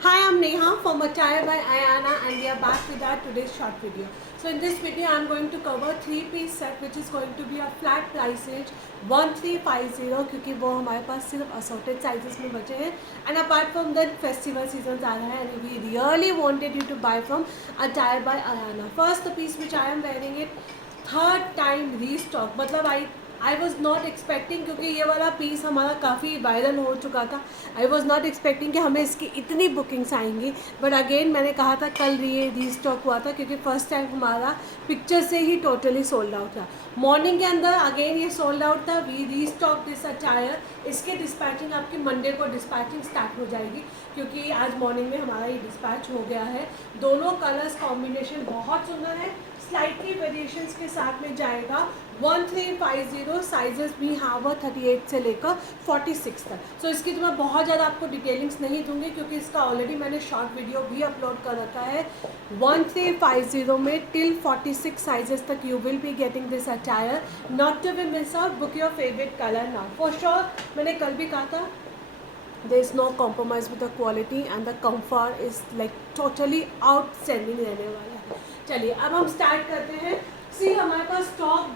Hi, I'm Neha from Attire by Ayana and we are back with our today's short video. So in this video, I'm going to cover 3-piece set which is going to be a flat price range 1350 क्योंकि वो हमारे पास सिर्फ assorted sizes में बचे हैं and apart from that festival season आ रहा है and we really wanted you to buy from Attire by Ayana. First the piece which I am wearing it third time restock मतलब आई वॉज नॉट एक्सपेक्टिंग क्योंकि ये वाला piece हमारा काफ़ी viral हो चुका था. आई वॉज नॉट एक्सपेक्टिंग कि हमें इसकी इतनी बुकिंग्स आएंगी बट अगेन मैंने कहा था कल ये रीस्टॉक हुआ था क्योंकि फर्स्ट टाइम हमारा पिक्चर से ही टोटली सोल्ड आउट था. मॉर्निंग के अंदर अगेन ये सोल्ड आउट था. We restock this attire. इसके डिस्पैचिंग आपकी मंडे को डिस्पैचिंग स्टार्ट हो जाएगी क्योंकि आज मॉर्निंग में हमारा ये डिस्पैच हो गया है. दोनों कलर्स कॉम्बिनेशन बहुत सुंदर है. स्लाइटली वेरिएशंस के साथ में जाएगा. 1350 साइजेस भी हाँ वो 38 से लेकर 46 तक. सो इसकी तो मैं बहुत ज़्यादा आपको डिटेलिंग्स नहीं दूंगी क्योंकि इसका ऑलरेडी मैंने शॉर्ट वीडियो भी अपलोड कर रखा है. 1350 में टिल 46 साइजेस तक you will be getting this attire. Not to be miss out. Book your favourite colour now for sure. मैंने कल भी कहा था there is no compromise with the quality and the comfort is like totally outstanding रहने वाला है. चलिए अब हम स्टार्ट करते हैं. सी हमारे पास स्टॉक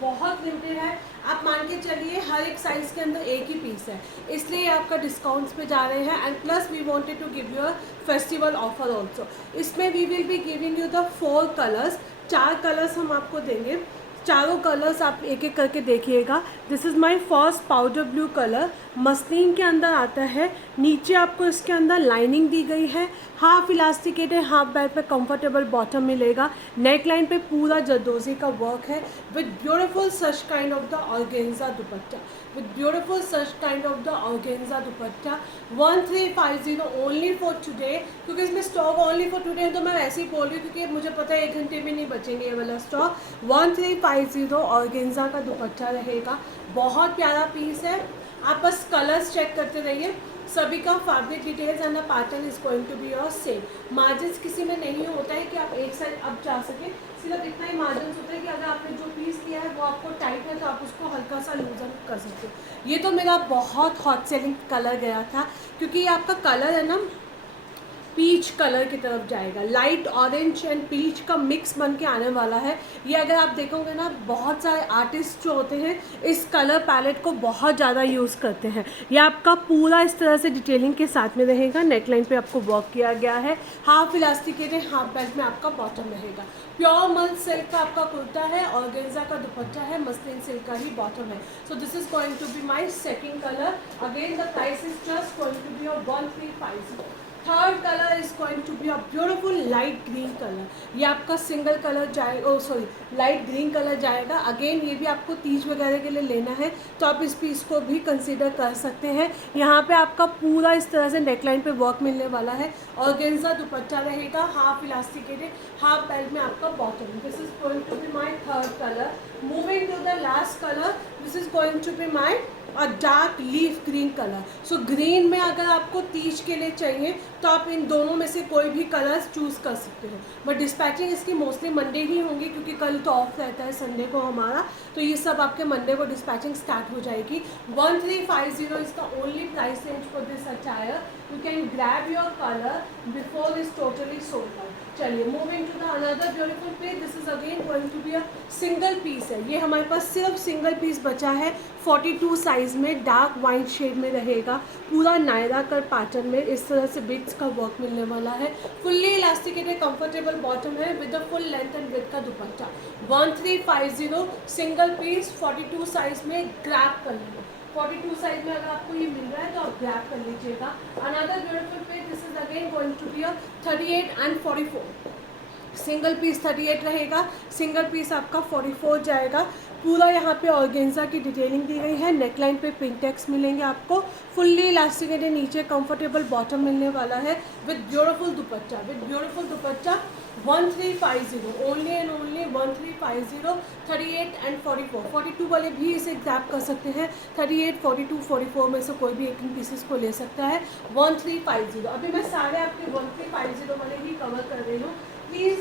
बहुत लिमिटेड है. आप मान के चलिए हर एक साइज़ के अंदर एक ही पीस है इसलिए आपका डिस्काउंट्स पे जा रहे हैं. And plus we wanted to give you a festival offer also. इसमें we will be giving you the 4 colours. 4 colours हम आपको देंगे. चारों कलर्स आप एक एक करके देखिएगा. This is my first powder blue colour. Muslin के अंदर आता है. नीचे आपको इसके अंदर लाइनिंग दी गई है. हाफ इलास्टिकेटेड हाफ बैक पे कंफर्टेबल बॉटम मिलेगा. नेक लाइन पे पूरा जरदोजी का वर्क है with beautiful such kind of the organza dupatta. With beautiful such kind of the organza dupatta. 1350 only for today क्योंकि इसमें स्टॉक ओनली फॉर टुडे है तो मैं वैसे ही बोल रही हूँ क्योंकि मुझे पता है 1 घंटे में नहीं बचेंगे ये वाला स्टॉक. 1350 ऑर्गेन्जा का दुपट्टा रहेगा. बहुत प्यारा पीस है. आप बस कलर्स चेक करते रहिए. सभी का fabric details and the pattern is going to be your same. Margins किसी में नहीं होता है कि आप एक साइड अप जा सके. सिर्फ इतना ही मार्जिन्स होता है कि अगर आपने जो पीस लिया है वो आपको टाइट है तो आप उसको हल्का सा लूजन कर सकते हो. ये तो मेरा बहुत हॉट सेलिंग कलर गया था क्योंकि ये आपका कलर है ना पीच कलर की तरफ जाएगा. लाइट ऑरेंज एंड पीच का मिक्स बन के आने वाला है. ये अगर आप देखोगे ना बहुत सारे आर्टिस्ट जो होते हैं इस कलर पैलेट को बहुत ज़्यादा यूज़ करते हैं. ये आपका पूरा इस तरह से डिटेलिंग के साथ में रहेगा. नेकलाइन पे आपको वर्क किया गया है. हाफ इलास्टिकेटेड हाफ बेल्ट में आपका बॉटम रहेगा. प्योर मल सिल्क का आपका कुर्ता है. ऑर्गेन्जा का दुपट्टा है. मसलिन सिल्क का ही बॉटम है. So this is going to be my second colour. Again the price is just going to be your 1350. Third colour is going to be a beautiful light green colour. ये आपका single colour जाएगा. Oh sorry light green colour जाएगा. Again ये भी आपको तीज वगैरह के लिए लेना है तो आप इस पीस को भी कंसीडर कर सकते हैं. यहाँ पे आपका पूरा इस तरह से नेकलाइन पे वर्क मिलने वाला है. ऑर्गेन्जा दुपट्टा रहेगा. हाफ इलास्टिकेटेड हाफ बेल्ट में आपका bottom. This is going to be my third colour. Moving to the last colour. This is going to be my और dark leaf green colour. So green में अगर आपको तीज के लिए चाहिए तो आप इन दोनों में से कोई भी कलर्स चूज़ कर सकते हो. बट डिस्पैचिंग इसकी मोस्टली मंडे ही होंगी क्योंकि कल तो ऑफ रहता है संडे को हमारा. तो ये सब आपके मंडे को डिस्पैचिंग स्टार्ट हो जाएगी. 1350 is the only price range for this attire. You can grab your colour before is totally sold out. चलिए moving to the another beautiful piece. This is again going to be a single piece है. ये हमारे पास सिर्फ single piece बचा है. 42 size में dark wine shade में रहेगा. पूरा नायरा कर पैटर्न में इस तरह से बिट्स का वर्क मिलने वाला है. फुल्ली इलास्टिकेटेड कंफर्टेबल बॉटम है with a full length and width का दुपट्टा. 1350 सिंगल पीस 42 साइज में ग्रैब कर लीजिए. 42 साइज में अगर आपको ये मिल रहा है तो आप ग्रैब कर लीजिएगा. Another beautiful piece. This is again going to be a 38 and 44. Single piece 38 रहेगा. सिंगल पीस आपका 44 जाएगा. पूरा यहाँ पे ऑर्गेन्जा की डिटेलिंग दी गई है. नेकलाइन पे पिंक टेक्स मिलेंगे आपको. फुल्ली इलास्टिकेटेड नीचे कंफर्टेबल बॉटम मिलने वाला है with beautiful dupatta. With beautiful dupatta 1350 only and only 1350. 38 and 44. 42 वाले भी इसे ग्रैब कर सकते हैं. 38, 42, 44 में से कोई भी एक इन पीसेस को ले सकता है. 1350. अभी मैं सारे आपके 1350 वाले ही कवर कर रही हूँ. प्लीज़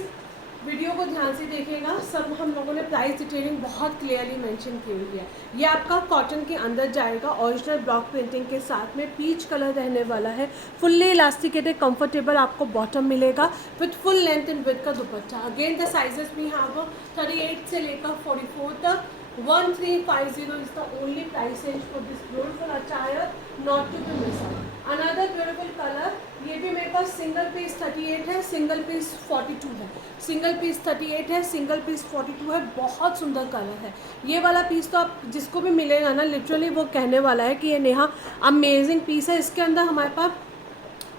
वीडियो को ध्यान से देखिएगा, सब हम लोगों ने प्राइस डिटेलिंग बहुत क्लियरली मेंशन की हुई है। ये आपका कॉटन के अंदर जाएगा, ओरिजिनल ब्लॉक प्रिंटिंग के साथ में पीच कलर रहने वाला है। फुल्ली इलास्टिकेटेड कंफर्टेबल आपको बॉटम मिलेगा with full length and with का dupatta. Again the sizes we have 38 से लेकर 44 तक। 1350 is the only price range for this beautiful attire, not to be missed out. Another beautiful color, ये भी मेरे पास single piece 38 है, सिंगल पीस 42 है। Single piece 38 है, सिंगल पीस 42 है। बहुत सुंदर कलर है ये वाला पीस। तो आप जिसको भी मिलेगा ना, लिटरली वो कहने वाला है कि ये नेहा अमेजिंग पीस है। इसके अंदर हमारे पास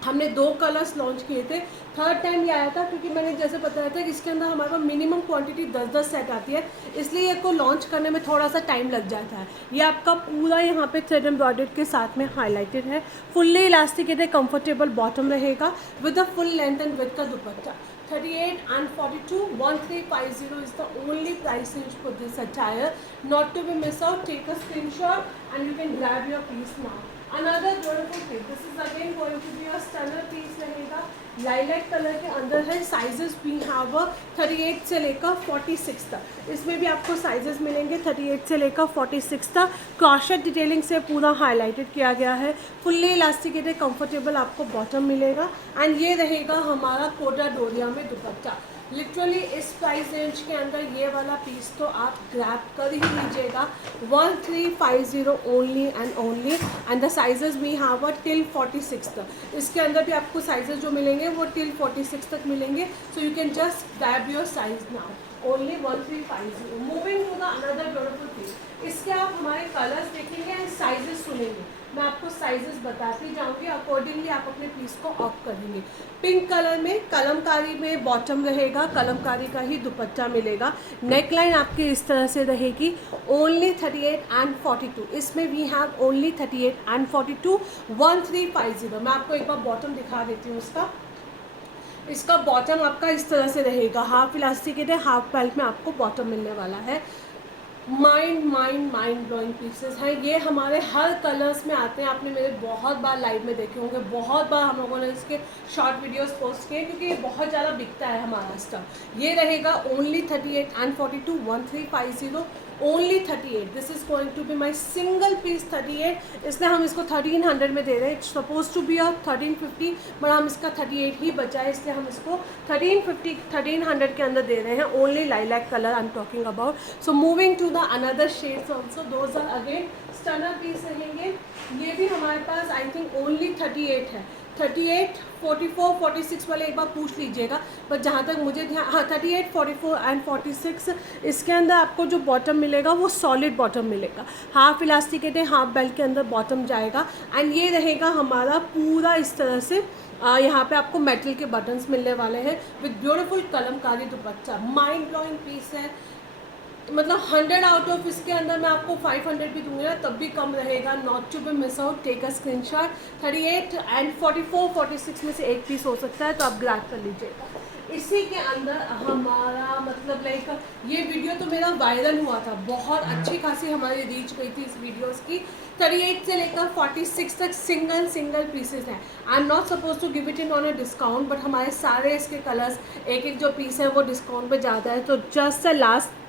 हमने 2 कलर्स लॉन्च किए थे, थर्ड टाइम ये आया था क्योंकि मैंने जैसे बताया था कि इसके अंदर हमारे पास मिनिमम क्वांटिटी 10-10 सेट आती है, इसलिए ये को लॉन्च करने में थोड़ा सा टाइम लग जाता है। ये आपका पूरा यहाँ पे थ्रेड एम्ब्रॉयडर्ड के साथ में हाईलाइटेड है। फुल्ली इलास्टिकेटेड कंफर्टेबल बॉटम रहेगा with a full length and with का दुपट्टा। 38 and 42, 1350 is the only price range for this attire, not to be missed out. Take a screenshot and you can grab your piece now. Another beautiful piece, this is again going to be a stunner piece रहेगा, lilac colour के अंदर है। Sizes भी have 38 से लेकर 46 तक। इसमें भी आपको साइजेस मिलेंगे 38 से लेकर 46 तक। क्रॉशेट डिटेलिंग से पूरा हाईलाइटेड किया गया है। फुल्ली इलास्टिकेटेड कंफर्टेबल आपको बॉटम मिलेगा एंड ये रहेगा हमारा कोटा डोरिया में दुपट्टा। लिटरली इस प्राइस रेंज के अंदर ये वाला पीस तो आप ग्रैब कर ही लीजिएगा। 1350 only and only, and the sizes we have till 46 तक। इसके अंदर भी आपको साइजेस जो मिलेंगे वो टिल 46 तक मिलेंगे, so you can just grab your size now. Only 1350। Moving to the another beautiful piece. इसके आप हमारे कलर्स देखेंगे एंड साइजेस सुनेंगे, मैं आपको साइजेस बताती जाऊंगी, अकॉर्डिंगली आप अपने पीस को ऑफ करेंगे। पिंक कलर में कलमकारी में बॉटम रहेगा, कलमकारी का ही दुपट्टा मिलेगा। नेक लाइन आपकी इस तरह से रहेगी। ओनली 38 एंड 42, इसमें वी हैव ओनली 38 एंड 42। 1350। मैं आपको एक बार बॉटम दिखा देती हूँ इसका। इसका बॉटम आपका इस तरह से रहेगा, हाफ इलास्टिकेटेड हाफ बेल्ट में आपको बॉटम मिलने वाला है। माइंड ब्लोइंग पीसेस हैं ये, हमारे हर कलर्स में आते हैं। आपने मेरे बहुत बार लाइव में देखे होंगे, बहुत बार हम लोगों ने इसके शॉर्ट वीडियोस पोस्ट किए क्योंकि ये बहुत ज़्यादा बिकता है हमारा स्टफ। ये रहेगा only 38 and 42। 1350 only 38। This is going to be my single piece 38, इसलिए हम इसको 1300 में दे रहे हैं। It's suppose to be a 1350, but हम इसका 38 ही बचा है, इसलिए हम इसको 1300 के अंदर दे रहे हैं। Only lilac colour I am talking about. So moving to the another shades also, those are again stunner piece रहेंगे। ये भी हमारे पास आई थिंक ओनली 38 है। 38, 44, 46 वाले एक बार पूछ लीजिएगा, बट जहाँ तक मुझे ध्यान, हाँ 38, 44 एंड 46। इसके अंदर आपको जो बॉटम मिलेगा वो सॉलिड बॉटम मिलेगा, हाफ इलास्टिकेटेड हाफ बेल्ट के अंदर बॉटम जाएगा। एंड ये रहेगा हमारा पूरा इस तरह से यहाँ पे आपको मेटल के बटन्स मिलने वाले हैं with beautiful kalamkari dupatta. Mind blowing piece है, मतलब 100 आउट ऑफ इसके अंदर मैं आपको 500 भी दूंगी ना तब भी कम रहेगा। Not to be miss out, take a screenshot. 38 and 44, 46 में से एक पीस हो सकता है, तो आप ग्रैब कर लीजिएगा। इसी के अंदर हमारा मतलब लाइक ये वीडियो तो मेरा वायरल हुआ था, बहुत अच्छी खासी हमारी रीच गई थी इस वीडियोस की। 38 से लेकर 46 तक सिंगल पीसेस हैं। I am not suppose to give it in on a discount, but हमारे सारे इसके कलर्स एक एक जो पीस है वो डिस्काउंट पे ज़्यादा है। तो just the last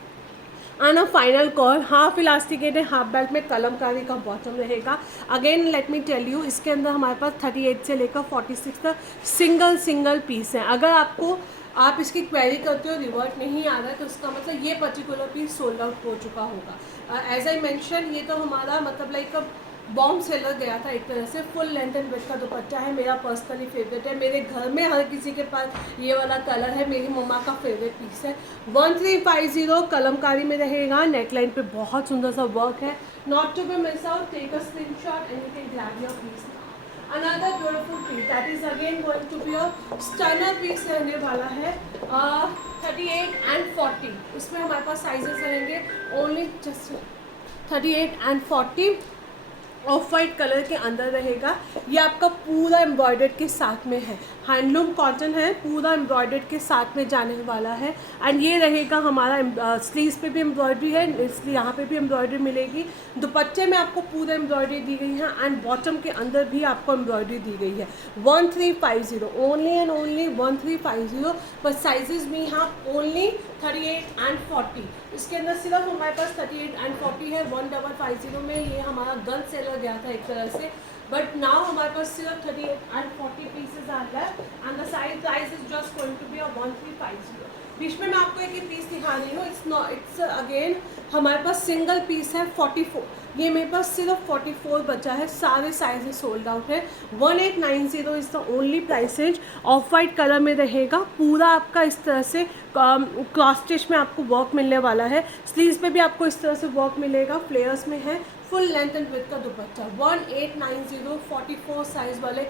and a final call, half elasticated half belt में कलमकारी का बॉटम रहेगा। Again let me tell you, इसके अंदर हमारे पास 38 से लेकर 46 तक सिंगल पीस हैं। अगर आप इसकी क्वेरी करते हो रिवर्ट नहीं आ रहा है तो इसका मतलब ये पर्टिकुलर पीस सोल्ड आउट हो चुका होगा। एज आई मेंशन, ये तो हमारा मतलब लाइक बॉम्ब सेलर गया था एक तरह से। फुल लेंथ एंड विड्थ का दुपट्टा है, मेरा पर्सनली फेवरेट है। मेरे घर में हर किसी के पास ये वाला कलर है, मेरी मम्मा का फेवरेट पीस है। 1350 कलमकारी में रहेगा, नेकलाइन पे बहुत सुंदर सा वर्क है। Not to be miss out, take a screenshot and you can grab your piece. Another beautiful piece that is again going to be a stunner piece रहने वाला है। 38 एंड 40, इसमें हमारे पास साइजेस रहेंगे only just 38 and 40। Off white colour के अंदर रहेगा। ये आपका पूरा एम्ब्रॉयडर्ड के साथ में है, हैंडलूम कॉटन है, पूरा एम्ब्रॉयडर्ड के साथ में जाने वाला है। एंड ये रहेगा हमारा स्लीव्स पे भी एम्ब्रॉयडरी है, इसलिए यहाँ पे भी एम्ब्रॉयडरी मिलेगी। दुपट्टे में आपको पूरा एम्ब्रॉयडरी दी गई है एंड बॉटम के अंदर भी आपको एम्ब्रॉयडरी दी गई है। 1350 only and only 1350। But sizes भी यहाँ ओनली 38 एंड 40। इसके अंदर सिर्फ हमारे पास 38 एंड 40 है। 1550 में ये हमारा गन सेलर गया था एक तरह से, बट नाउ हमारे पास सिर्फ 38 एंड 40 पीसेज आ रहा है and the size price is just going to be 1350। बीच में मैं आपको एक पीस दिखा रही हूँ, इट्स अगेन हमारे पास सिंगल पीस है 44। ये मेरे पास सिर्फ 44 बचा है, सारे साइजेस सोल्ड आउट है। 1890 is the only prices. Of white colour में रहेगा, पूरा आपका इस तरह से क्रॉस स्टिच में आपको वर्क मिलने वाला है। स्लीव्स पे भी आपको इस तरह से वर्क मिलेगा, फ्लेयर्स में है। फुल लेंथ एंड विड्थ का दुपट्टा 1890 44 साइज वाले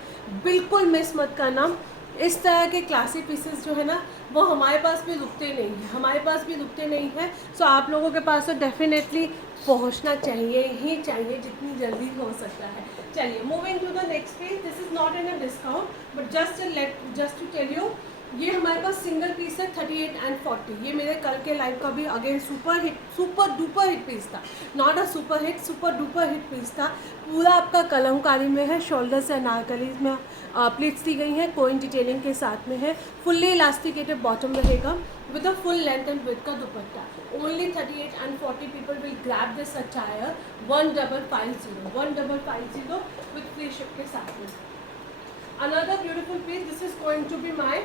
बिल्कुल मिस मत करना। इस तरह के क्लासिक पीसेस जो है ना वो हमारे पास भी रुकते नहीं हैं, हमारे पास भी रुकते नहीं हैं। सो आप लोगों के पास तो डेफिनेटली पहुंचना चाहिए ही चाहिए, जितनी जल्दी हो सकता है। चलिए moving to the next page. This is not in a discount but just to tell you, ये हमारे पास सिंगल पीस है 38 एंड 40। ये मेरे कल के लाइव का भी again super duper hit piece था, not a super hit, super duper hit piece था। पूरा आपका कलमकारी में है, शोल्डर से अनारकलीज में प्लीट्स दी गई हैं, कोइन डिटेलिंग के साथ में है। फुल्ली इलास्टिकेटेड बॉटम रहेगा with a full length and width का dupatta. Only 38 and 40 people will grab this attire. 1550 with free ship के साथ में। Another beautiful piece, this is going to be my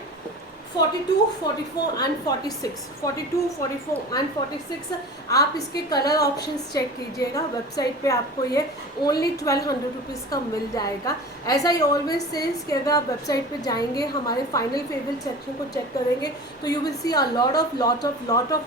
42, 44 and 46। 42, 44 and 46 आप इसके कलर ऑप्शंस चेक कीजिएगा, website पे आपको ये ओनली 1200 रुपीज़ का मिल जाएगा। एज आई ऑलवेज सेज कि अगर आप वेबसाइट पे जाएंगे, हमारे फाइनल फेवरेट सेक्शन को चेक करेंगे तो you will see a lot of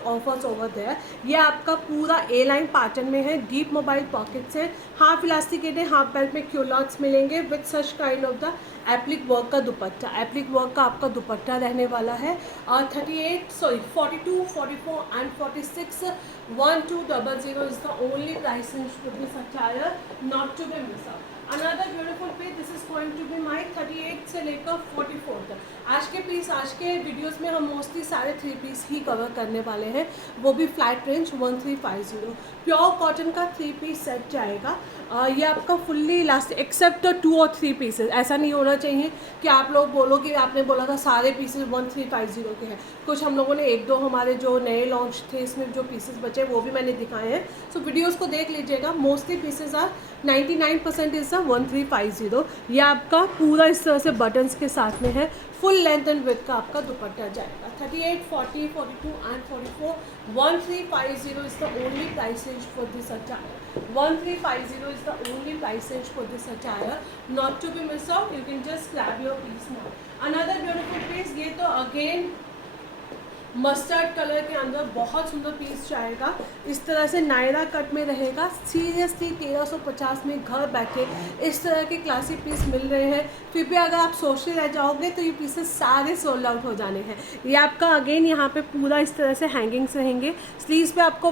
offers over there. ये आपका पूरा ए लाइन पैटर्न में है, डीप मोबाइल पॉकेट्स है, हाफ इलास्टिकेट है, हाफ बेल्ट में क्यूलॉट्स मिलेंगे with such kind of the applique work का दुपट्टा। एप्लिक वर्क का आपका दुपट्टा रहने वाला है। 42, 44 and 46 1200 is the only price in this attire, not to be miss out. Another beautiful piece, this is going to be my 38 से लेकर 44 तक। आज के वीडियोस में हम मोस्टली सारे 3 पीस ही कवर करने वाले हैं, वो भी फ्लैट रेंज 1350। प्योर कॉटन का 3 पीस सेट जाएगा। ये आपका फुल्ली इलास्टिक एक्सेप्ट 2 और 3 पीसेस। ऐसा नहीं होना चाहिए कि आप लोग बोलो कि आपने बोला था सारे पीसेस 1350 के हैं। कुछ हम लोगों ने 1-2 हमारे जो नए लॉन्च थे इसमें जो पीसेस बचे वो भी मैंने दिखाए हैं। सो वीडियोस को देख लीजिएगा। Mostly pieces are 99% is 1350। ये आपका पूरा इस तरह से बटन्स के साथ में है। फुल लेंथ एंड विड्थ का आपका दुपट्टा जाएगा। 38, 40, 42 and 44 1350 is the only price range for this attire. 1350 is the only price range for this attire, not to be missed out. You can just grab your piece now. Another beautiful piece, ये तो again mustard colour के अंदर बहुत सुंदर piece जाएगा। इस तरह से नायरा कट में रहेगा। सीरियसली 1350 में घर बैठे इस तरह के क्लासिक पीस मिल रहे हैं, फिर भी अगर आप सोचते रह जाओगे तो ये पीसेस सारे सोल्ड आउट हो जाने हैं। ये आपका अगेन यहाँ पे पूरा इस तरह से हैंगिंग्स रहेंगे। स्लीव्स पे आपको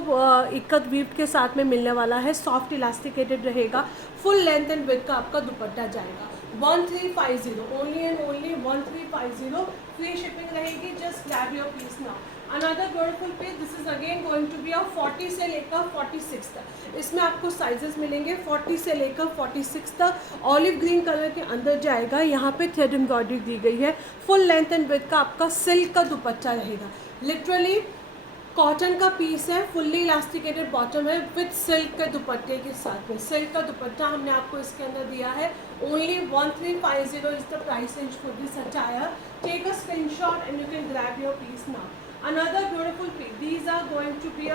इक्कत वीव के साथ में मिलने वाला है, सॉफ्ट इलास्टिकेटेड रहेगा। फुल लेंथ एंड विड्थ का आपका दुपट्टा जाएगा। 1350 only and only 1350। Free shipping रहेगी। Just grab your piece now. Another beautiful piece, this is again going to be 40 से लेकर 46 तक। इसमें आपको साइजेस मिलेंगे 40 से लेकर 46 तक। ऑलिव ग्रीन कलर के अंदर जाएगा। यहाँ पे थ्रेड एम्ब्रॉयडरी दी गई है। फुल लेंथ एंड विड्थ का आपका सिल्क का दुपट्टा रहेगा। लिटरली कॉटन का पीस है, फुल्ली इलास्टिकेटेड बॉटम है विद सिल्क के दुपट्टे के साथ में। सिल्क का दुपट्टा हमने आपको इसके अंदर दिया है। Only 1350 is the price range for this attire. Take a screenshot and you can grab your piece now. Another beautiful piece, these are going to be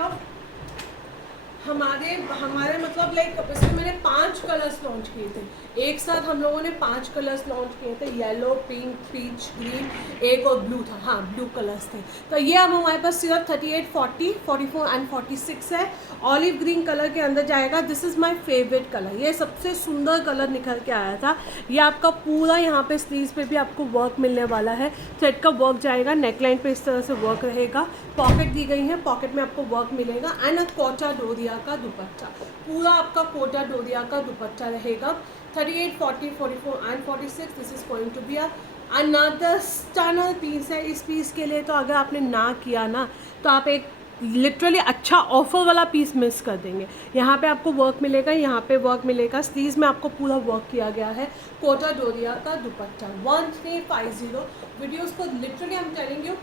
हमारे मतलब लाइक इसमें मैंने 5 कलर्स लॉन्च किए थे एक साथ। हम लोगों ने 5 कलर्स लॉन्च किए थे, येलो, पिंक, पीच, ग्रीन, एक और ब्लू था। हाँ, ब्लू कलर्स थे। तो ये अब हमारे पास सिर्फ 38, 40, 44 एंड 46 है। ऑलिव ग्रीन कलर के अंदर जाएगा। This is my favourite colour. ये सबसे सुंदर कलर निकल के आया था। ये आपका पूरा यहाँ पे स्लीव्स पे भी आपको वर्क मिलने वाला है। थ्रेड का वर्क जाएगा। नेकलाइन पे इस तरह से वर्क रहेगा। पॉकेट दी गई है, पॉकेट में आपको वर्क मिलेगा। एंड अ कोटा डोरिया का दुपट्टा, पूरा आपका कोटा डोरिया का दुपट्टा रहेगा। 38, 40, 44 and 46 this is going to be a another stunner piece है। इस पीस के लिए तो अगर आपने ना किया ना तो आप एक लिटरली अच्छा ऑफर वाला पीस मिस कर देंगे। यहाँ पे आपको वर्क मिलेगा, यहाँ पे वर्क मिलेगा, स्लीव्स में आपको पूरा वर्क किया गया है। कोटा डोरिया का दुपट्टा 1350। वीडियोस को लिटरली हम टेलिंग यू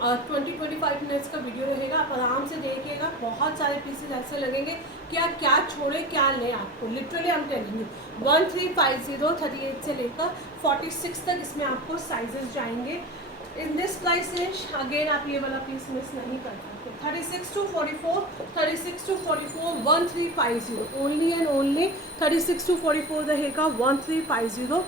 20-25 मिनट्स का वीडियो रहेगा, आप आराम से देखिएगा। बहुत सारे पीसेस ऐसे लगेंगे कि आप क्या छोड़े क्या लें, आपको लिटरली हम टेलिंग यू 1350 38 से लेकर 46 तक इसमें आपको साइजेस जाएंगे। In this price range again आप ये वाला पीस मिस नहीं कर सकते। 36 to 44 1350 only and only 36 to 44 रहेगा 1350।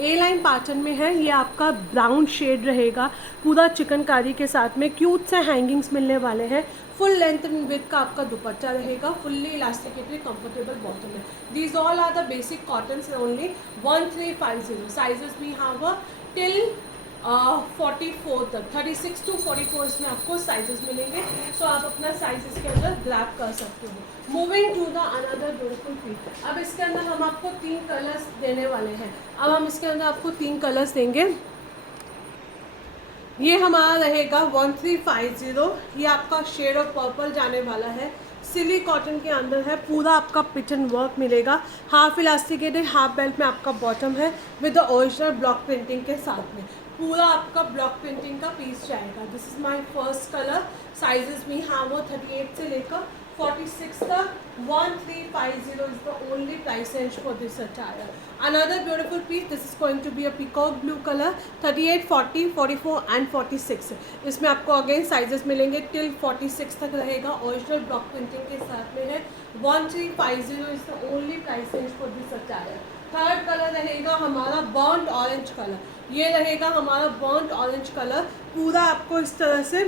ए लाइन पैटर्न में है, ये आपका ब्राउन शेड रहेगा, पूरा चिकनकारी के साथ में क्यूट से हैंगिंग्स मिलने वाले हैं। फुल लेंथ एंड विड्थ का आपका दुपट्टा रहेगा, फुल्ली इलास्टिकेटेड कंफर्टेबल बॉटम है। These all are the basic cottons only 1350। Sizes we have till 44 तक 36 to 44 इसमें आपको साइजेस मिलेंगे। सो आप अपना साइज इसके अंदर ग्रैब कर सकते हो। Moving to the another beautiful piece. अब इसके अंदर हम आपको 3 कलर्स देने वाले हैं। अब हम इसके अंदर आपको 3 कलर्स देंगे। ये हमारा रहेगा 1350। ये आपका शेड ऑफ पर्पल जाने वाला है, सिली कॉटन के अंदर है, पूरा आपका पिटन वर्क मिलेगा, हाफ इलास्टिकेटेड हाफ बेल्ट में आपका बॉटम है with the original block printing के साथ में। पूरा आपका ब्लॉक प्रिंटिंग का पीस जाएगा। This is my first colour. Sizes भी हाँ वो 38 से लेकर 46 तक 1350 is the only price range for this attire. Another beautiful piece. This is going to be a peacock blue color 38, 40, 44 and 46. इसमें आपको अगेन साइजेस मिलेंगे टिल 46 तक रहेगा। ओरिजिनल ब्लॉक प्रिंटिंग के साथ में है। 1350 is the only price range for this attire. Third colour रहेगा हमारा बर्न्ट ऑरेंज कलर। ये रहेगा हमारा बर्न्ट ऑरेंज कलर, पूरा आपको इस तरह से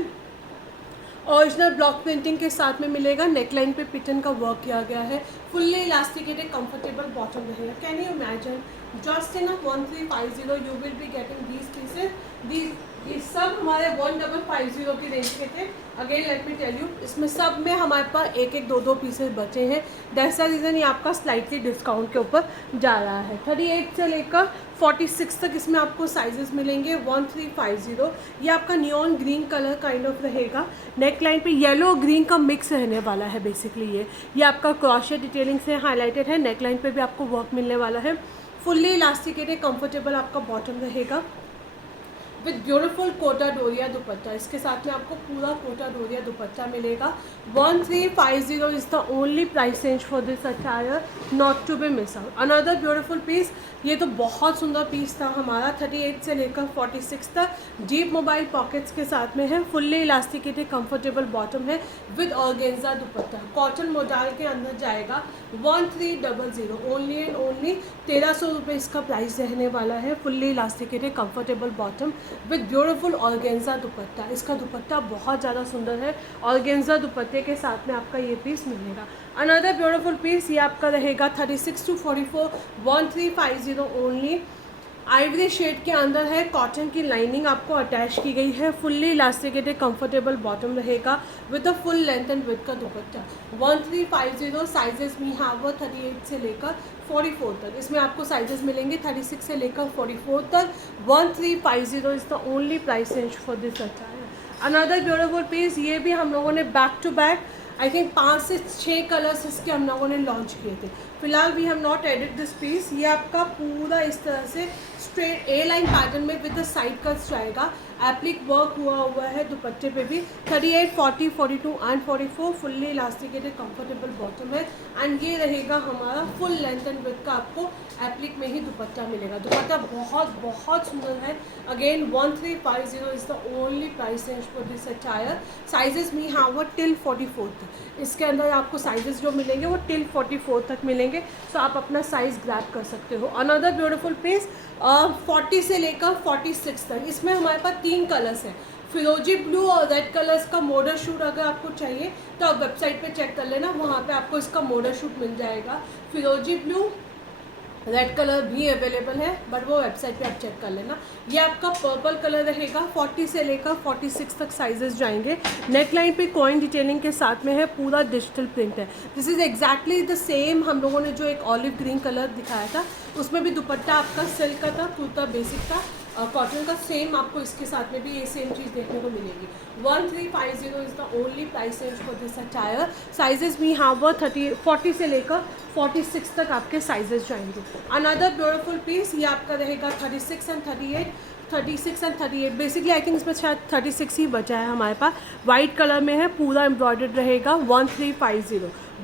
ओरिजिनल ब्लॉक प्रिंटिंग के साथ में मिलेगा। नेकलाइन पे पिटन का वर्क किया गया है, फुल्ली इलास्टिकेटेड कंफर्टेबल बॉटम रहेगा। Can you imagine just in 1350 you will be getting these pieces. ये सब हमारे 1550 की रेंज के थे। Again let me tell you, इसमें सब में हमारे पास एक एक दो पीसेस बचे हैं। दैट्स द रीज़न ये आपका स्लाइटली डिस्काउंट के ऊपर जा रहा है। 38 से लेकर 46 तक इसमें आपको साइजेस मिलेंगे 1350। ये आपका neon green colour kind of रहेगा। नेक लाइन पे येलो ग्रीन का मिक्स रहने वाला है बेसिकली। ये आपका क्रॉशे डिटेलिंग से हाईलाइटेड है। नेक लाइन पे भी आपको वर्क मिलने वाला है। फुल्ली इलास्टिकेटेड कंफर्टेबल आपका बॉटम रहेगा विद ब्यूटीफुल कोटा डोरिया दुपट्टा। इसके साथ में आपको पूरा कोटा डोरिया दुपट्टा मिलेगा। 1350 is the only price range for this attire, not to be miss out. Another beautiful piece, ये तो बहुत सुंदर पीस था हमारा। 38 से लेकर 46 तक डीप मोबाइल पॉकेट्स के साथ में है। फुल्ली इलास्टिकेटेड कंफर्टेबल बॉटम है with organza dupatta. Cotton modal के अंदर जाएगा। 1300 ओनली एंड ओनली 1300 रुपये इसका प्राइस रहने वाला है। Fully elasticated comfortable bottom with beautiful organza दुपट्टा। इसका दुपट्टा बहुत ज़्यादा सुंदर है। ऑर्गेन्जा दुपट्टे के साथ में आपका ये पीस मिलेगा। अनदर ब्यूटीफुल पीस, ये आपका रहेगा 36 to 44 1350 ओनली। आइवरी शेड के अंदर है, कॉटन की लाइनिंग आपको अटैच की गई है। फुल्ली इलास्टिकेटेड कंफर्टेबल बॉटम रहेगा with a full length and width का दुपट्टा। 1350 साइजेस में यहाँ वो 38 से लेकर 44 तक इसमें आपको साइजेस मिलेंगे। 36 से लेकर 44 तक 1350 is the only price range for this attire. Another beautiful piece, ये भी हम लोगों ने back to back I think 5 से 6 कलर्स इसके हम लोगों ने लॉन्च किए थे। फिलहाल we have not edit this piece. ये आपका पूरा इस तरह से स्ट्रेट ए लाइन पैटर्न में विद द साइड कट्स जाएगा। एप्लिक वर्क हुआ है दुपट्टे पे भी। 38, 40, 42 and 44 fully elasticated comfortable bottom है। एंड ये रहेगा हमारा फुल लेंथ एंड विड्थ का आपको एप्लिक में ही दुपट्टा मिलेगा। दुपट्टा बहुत बहुत सुंदर है। Again 1350 is the only price range for this attire. Sizes में हाँ वो टिल 44 तक इसके अंदर आपको साइजेस जो मिलेंगे वो टिल 44 तक मिलेंगे। सो आप अपना साइज़ ग्रैब कर सकते हो। अनदर ब्यूटीफुल पीस 40 से लेकर 46 तक इसमें हमारे पास 3 कलर्स हैं। फिरोजी ब्लू और रेड कलर्स का मॉडल शूट अगर आपको चाहिए तो आप वेबसाइट पे चेक कर लेना, वहाँ पे आपको इसका मॉडल शूट मिल जाएगा। फिरोजी ब्लू रेड कलर भी अवेलेबल है बट वो वेबसाइट पे आप चेक कर लेना। ये आपका पर्पल कलर रहेगा। 40 से लेकर 46 तक साइजेस जाएंगे। नेक लाइन पे कॉइन डिटेलिंग के साथ में है, पूरा डिजिटल प्रिंट है। This is exactly the same हम लोगों ने जो एक ऑलिव ग्रीन कलर दिखाया था उसमें भी दुपट्टा आपका सिल्क का था, कुर्ता बेसिक था। कॉटन का सेम आपको इसके साथ में भी ये सेम चीज़ देखने को मिलेगी। 1350 is the only price range for this attire. Sizes भी यहाँ पर 40 से लेकर 46 तक आपके साइजेस जाएंगे। अनदर ब्यूटीफुल पीस ये आपका रहेगा 36 एंड 38 बेसिकली आई थिंक इसमें शायद 36 ही बचा है हमारे पास। वाइट कलर में है, पूरा एम्ब्रॉयडर्ड रहेगा।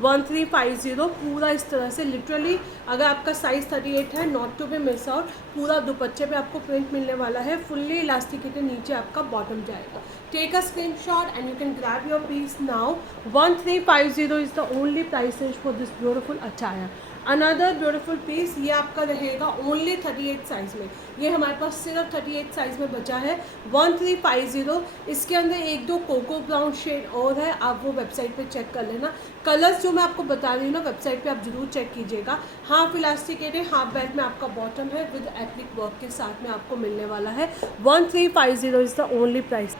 1350 पूरा इस तरह से लिटरली, अगर आपका साइज़ 38 है, not to be miss out, पूरा दुपट्टे पे आपको प्रिंट मिलने वाला है। फुल्ली इलास्टिकेटेड, नीचे आपका बॉटम जाएगा। Take a screenshot and you can grab your piece now. 1350 is the only price range for this beautiful attire. Another beautiful piece ये आपका रहेगा ओनली 38 साइज़ में। ये हमारे पास सिर्फ 38 साइज़ में बचा है। 1350। इसके अंदर एक दो कोको ब्राउन शेड और है, आप वो वेबसाइट पे चेक कर लेना। कलर्स जो मैं आपको बता रही हूँ ना, वेबसाइट पे आप ज़रूर चेक कीजिएगा। हाफ इलास्टिकेट है, हाफ बेल्ट में आपका बॉटम है, विद एप्लिक वर्क के साथ में आपको मिलने वाला है। 1350 इज़ द ओनली प्राइस।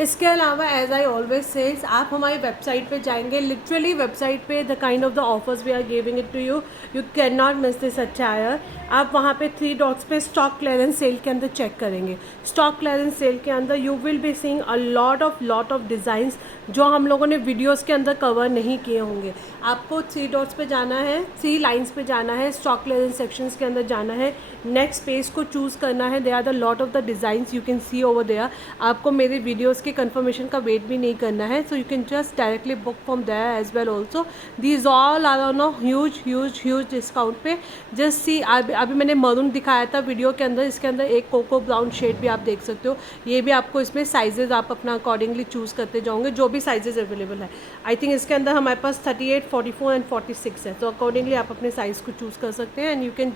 इसके अलावा एज आई ऑलवेज सेज, आप हमारी वेबसाइट पे जाएंगे, लिटरली वेबसाइट पे the kind of the offers we are giving it to you, you can not miss this attire. आप वहाँ पे 3 डॉट्स पे स्टॉक क्लियरेंस सेल के अंदर चेक करेंगे। स्टॉक क्लियरेंस सेल के अंदर you will be seeing a lot of designs जो हम लोगों ने वीडियोस के अंदर कवर नहीं किए होंगे। आपको 3 डॉट्स पे जाना है, 3 लाइन्स पे जाना है, स्टॉक क्लियरेंस सेक्शंस के अंदर जाना है, नेक्स्ट पेज को चूज़ करना है। There are the lot of the designs you can see over there. आपको मेरे वीडियोस के कंफर्मेशन का वेट भी नहीं करना है, so you can just directly book from there as well also. These all are on a huge discount पे। Just see, अभी मैंने मरून दिखाया था वीडियो के अंदर, इसके अंदर एक कोको ब्राउन शेड भी आप देख सकते हो। ये भी आपको इसमें साइजेज़ आप अपना अकॉर्डिंगली चूज़ करते जाओगे, जो भी साइजेज़ अवेलेबल है। आई थिंक इसके अंदर हमारे पास 38, 44 एंड 46 है, तो अकॉर्डिंगली आप अपने साइज़ को चूज़ कर सकते हैं। And you can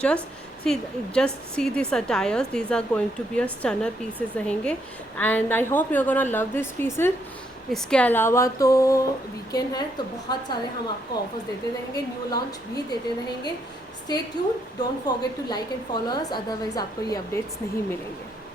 just see these attires. These are going to be a stunner pieces रहेंगे, and I hope you're gonna love these pieces. इसके अलावा तो वीकेंड है, तो बहुत सारे हम आपको ऑफर्स देते रहेंगे, न्यू लॉन्च भी देते रहेंगे। Stay tuned, don't forget to like and follow us, otherwise आपको ये अपडेट्स नहीं मिलेंगे।